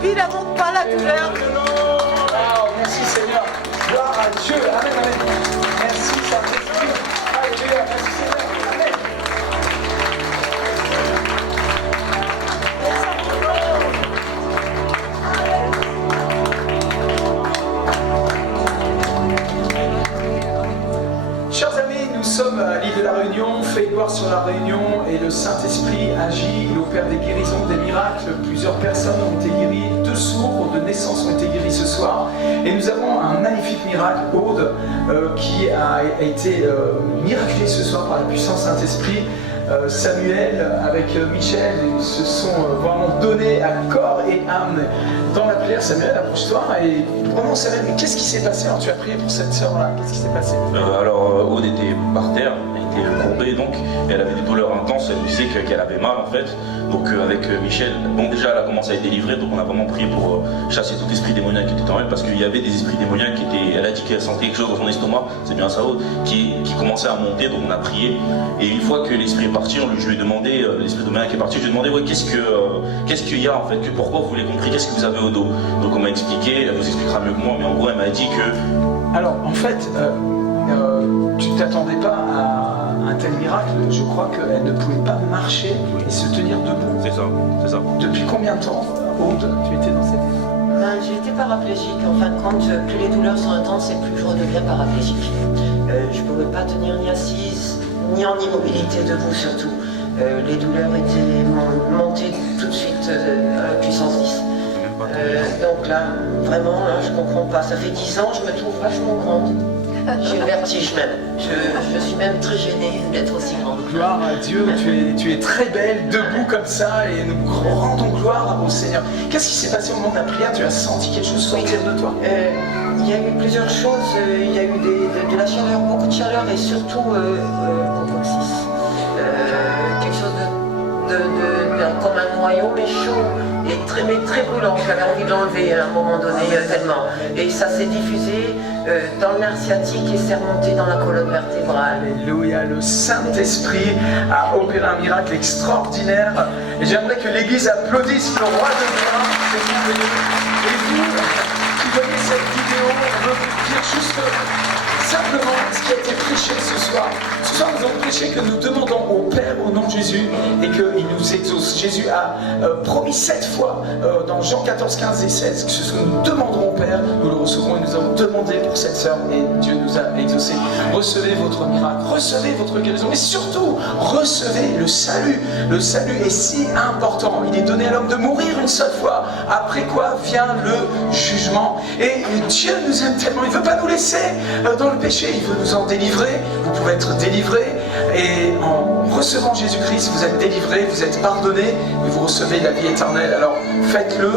vie n'invente pas la douleur. Oh, merci Seigneur. Gloire à Dieu. Amen, amen. Merci Saint-Esprit. Alléluia. Merci Seigneur. Amen. Chers amis, nous sommes à l'île de la Réunion, fait gloire sur la Réunion, et le Saint-Esprit agit, il opère des guérisons, des miracles. Plusieurs personnes ont été guéries, 2 sourds de naissance ont été guéris ce soir. Et nous avons un magnifique miracle, Aude, qui a été miraculé ce soir par la puissance Saint-Esprit. Samuel avec Michel, ils se sont vraiment donnés à corps et âme dans la prière. Samuel, approche-toi et vraiment Samuel, mais qu'est-ce qui s'est passé? Alors tu as prié pour cette sœur-là, qu'est-ce qui s'est passé? Alors Aude était par terre, elle était courbée donc, et elle avait des douleurs intenses, elle nous disait qu'elle avait mal en fait. Donc avec Michel, bon déjà elle a commencé à être délivrée, donc on a vraiment prié pour chasser tout esprit démoniaque qui était en elle, parce qu'il y avait des esprits démoniaques qui étaient, elle a dit qu'elle sentait quelque chose dans son estomac, c'est bien ça Aude, qui commençait à monter, donc on a prié. Et une fois que l'esprit est parti, je lui ai demandé, l'esprit démoniaque est parti, je lui ai demandé ouais, qu'est-ce qu'il y a en fait, pourquoi vous voulez compris, qu'est-ce que vous avez au dos? Donc on m'a expliqué, elle vous expliquera mieux que moi, mais en gros elle m'a dit que... Alors en fait, tu ne t'attendais pas à un tel miracle. Je crois qu'elle ne pouvait pas marcher et se tenir debout. C'est ça. Depuis combien de temps, Aude, tu étais dans cet état? J'ai été paraplégique. En fin de compte, plus les douleurs sont intenses et plus je redeviens paraplégique. Je ne pouvais pas tenir ni assise, ni en immobilité, debout surtout. Les douleurs étaient montées tout de suite à puissance 10. Donc là, vraiment, là, je ne comprends pas. Ça fait 10 ans, je me trouve vachement grande. J'ai le vertige même. Je suis même très gênée d'être aussi grande. Gloire à Dieu, tu es très belle, debout comme ça, et nous rendons gloire au Seigneur. Qu'est-ce qui s'est passé au moment de la prière? Tu as senti quelque chose sortir de toi? Il y a eu plusieurs choses. Il y a eu de la chaleur, beaucoup de chaleur, et surtout quelque chose comme un noyau, mais chaud, et très brûlant. J'avais envie de l'enlever à un moment donné, tellement. Et ça s'est diffusé dans le nerf sciatique et s'est remonté dans la colonne vertébrale. Alléluia, le Saint-Esprit a opéré un miracle extraordinaire. Et j'aimerais que l'Église applaudisse le roi de gloire qui est venu. Et vous, qui voyez cette vidéo, on veut vous dire juste simplement ce qui a été prêché ce soir. Ce soir, nous avons prêché que nous demandons au Père au nom de Jésus et qu'il nous exauce. Jésus a promis 7 fois dans Jean 14, 15 et 16 que ce que nous demanderons au Père, nous le recevrons, et nous avons demandé pour cette sœur et Dieu nous a exaucé. Recevez votre miracle, recevez votre guérison, mais surtout, recevez le salut. Le salut est si important. Il est donné à l'homme de mourir une seule fois, après quoi vient le jugement. Et Dieu nous aime tellement, il ne veut pas nous laisser dans le péché, il veut nous en délivrer. Vous pouvez être délivré, et en recevant Jésus-Christ, vous êtes délivré, vous êtes pardonné, et vous recevez la vie éternelle. Alors faites-le,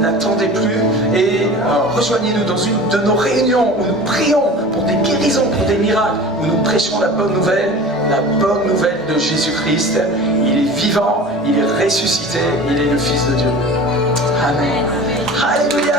n'attendez plus, et rejoignez-nous dans une de nos réunions où nous prions pour des guérisons, pour des miracles, où nous prêchons la bonne nouvelle de Jésus-Christ. Il est vivant, il est ressuscité, il est le Fils de Dieu. Amen. Alléluia.